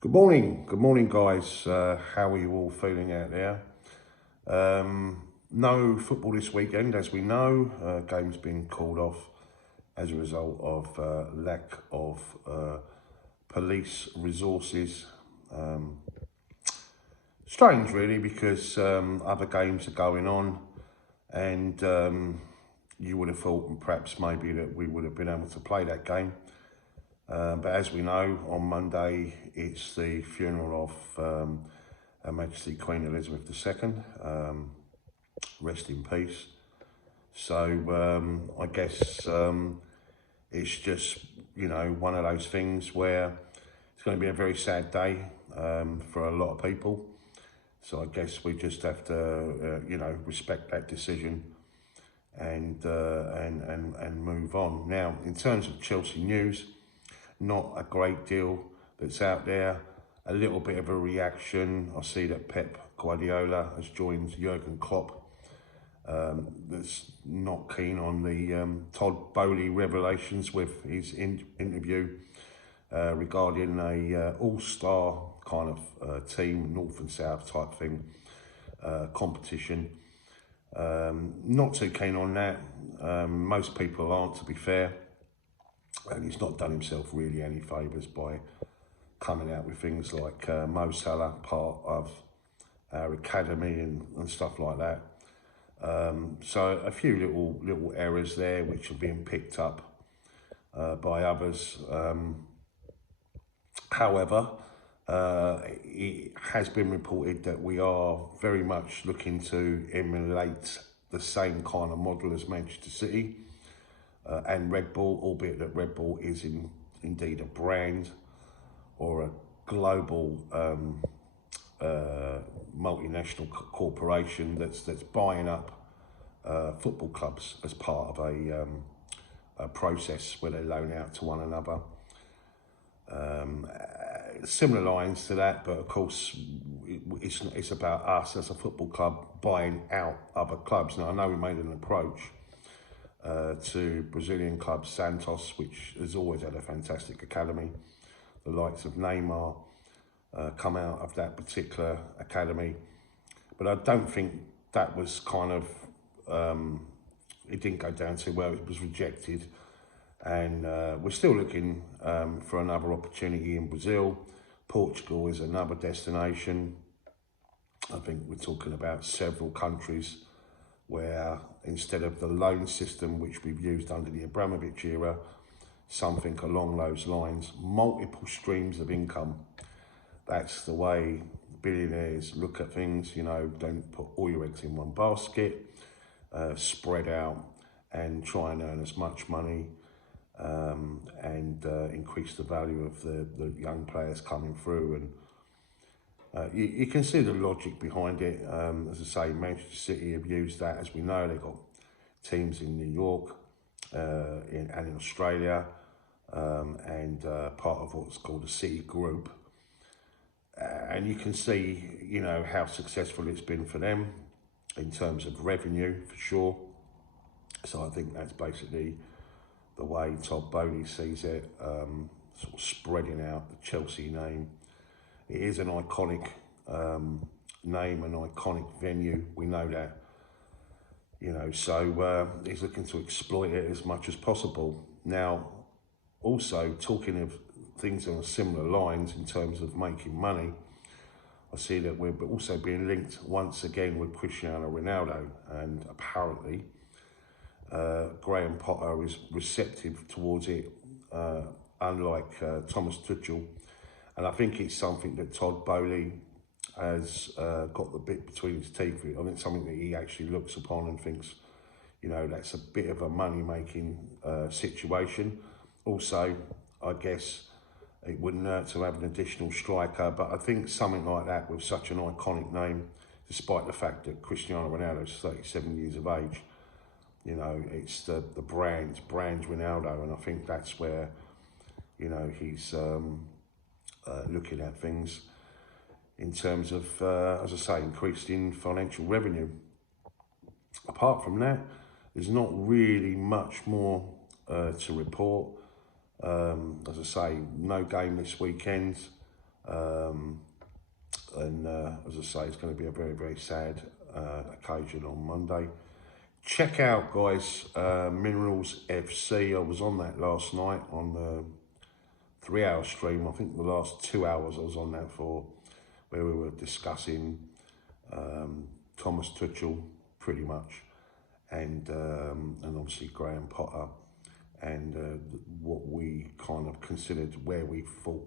Good morning, guys. How are you all feeling out there? No football this weekend, as we know. Games being called off as a result of lack of police resources. Strange, really, because other games are going on, and you would have thought perhaps maybe that we would have been able to play that game. But as we know, on Monday it's the funeral of Her Majesty Queen Elizabeth II. Rest in peace. So I guess it's just, one of those things where it's going to be a very sad day for a lot of people. So I guess we just have to, respect that decision and move on. Now, in terms of Chelsea news, not a great deal that's out there. A little bit of a reaction. I see that Pep Guardiola has joined Jurgen Klopp. That's not keen on the Todd Boehly revelations with his interview regarding a all-star kind of team, North and South type thing, competition. Not too keen on that. Most people aren't, to be fair. And he's not done himself really any favours by coming out with things like Mo Salah, part of our academy and stuff like that. So a few little errors there which are being picked up by others. However, it has been reported that we are very much looking to emulate the same kind of model as Manchester City and Red Bull, albeit that Red Bull is indeed a brand or a global multinational corporation that's buying up football clubs as part of a process where they loan out to one another. Similar lines to that, but of course it's about us as a football club buying out other clubs. Now, I know we made an approach to Brazilian club Santos, which has always had a fantastic academy. The likes of Neymar come out of that particular academy, but I don't think that was kind of, it didn't go down too well. It was rejected, and we're still looking for another opportunity in Brazil. Portugal is another destination. I think we're talking about several countries where instead of the loan system which we've used under the Abramovich era, something along those lines, multiple streams of income. That's the way billionaires look at things. Don't put all your eggs in one basket, spread out and try and earn as much money and increase the value of the young players coming through. And you can see the logic behind it. As I say, Manchester City have used that. As we know, they've got teams in New York and in Australia and part of what's called the City Group. And you can see, how successful it's been for them in terms of revenue, for sure. So I think that's basically the way Todd Boehly sees it, sort of spreading out the Chelsea name. It is an iconic name, an iconic venue. We know that, so he's looking to exploit it as much as possible. Now, also talking of things on similar lines in terms of making money, I see that we're also being linked once again with Cristiano Ronaldo, and apparently Graham Potter is receptive towards it, unlike Thomas Tuchel. And I think it's something that Todd Boehly has got the bit between his teeth with. I think something that he actually looks upon and thinks, that's a bit of a money-making situation. Also, I guess it wouldn't hurt to have an additional striker, but I think something like that with such an iconic name, despite the fact that Cristiano Ronaldo is 37 years of age, it's the brand Ronaldo, and I think that's where, he's looking at things in terms of, as I say, increasing financial revenue. Apart from that, there's not really much more to report. As I say, no game this weekend. And as I say, it's going to be a very, very sad occasion on Monday. Check out, guys, Minerals FC. I was on that last night on the 3-hour stream. I think the last 2 hours I was on that for, where we were discussing Thomas Tuchel, pretty much, and obviously Graham Potter, and what we kind of considered, where we thought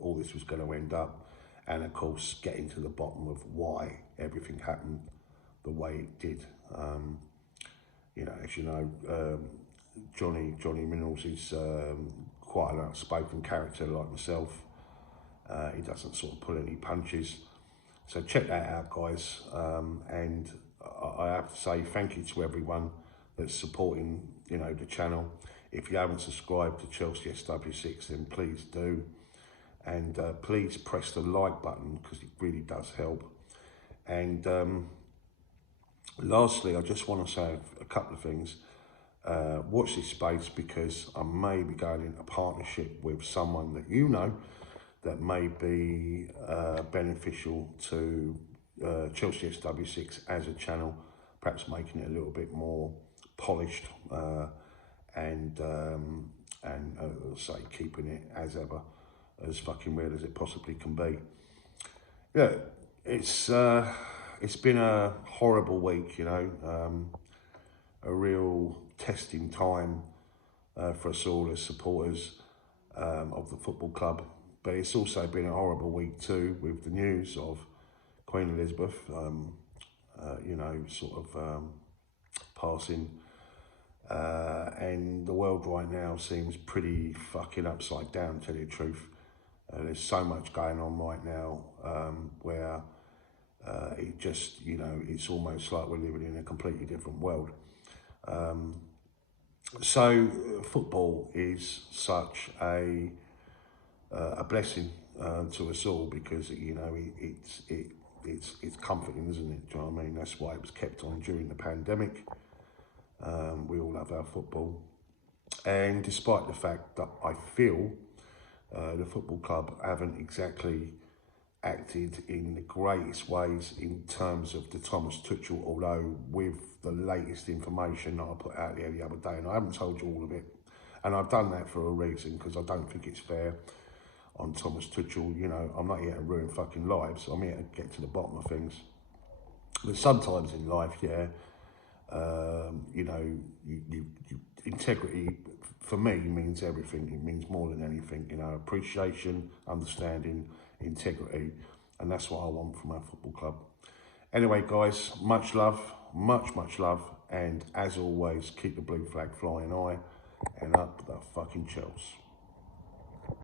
all this was going to end up, and of course getting to the bottom of why everything happened the way it did. You know, as you know, Johnny Minerals is quite an outspoken character like myself. He doesn't sort of pull any punches. So check that out, guys. And I have to say thank you to everyone that's supporting, you know, the channel. If you haven't subscribed to Chelsea SW6, then please do. And please press the like button, because it really does help. And lastly, I just want to say a couple of things. Watch this space, because I may be going into a partnership with someone that you know that may be beneficial to Chelsea SW6 as a channel, perhaps making it a little bit more polished and say keeping it as ever as fucking real as it possibly can be. Yeah, it's been a horrible week, you know, a real testing time for us all as supporters of the football club. But it's also been a horrible week too, with the news of Queen Elizabeth, you know, sort of passing. And the world right now seems pretty fucking upside down, to tell you the truth. There's so much going on right now where it just, you know, it's almost like we're living in a completely different world. So football is such a blessing to us all, because, you know, it's comforting, isn't it? Do you know what I mean? That's why it was kept on during the pandemic. We all love our football, and despite the fact that I feel the football club haven't exactly acted in the greatest ways in terms of the Thomas Tuchel, although with the latest information that I put out there the other day, and I haven't told you all of it, and I've done that for a reason, because I don't think it's fair on Thomas Tuchel. You know, I'm not here to ruin fucking lives, I'm here to get to the bottom of things. But sometimes in life, yeah, you know, integrity for me means everything. It means more than anything, you know, appreciation, understanding, integrity, and that's what I want from our football club. Anyway, guys, much love, much love, and as always, keep the blue flag flying high and up the fucking Chelsea.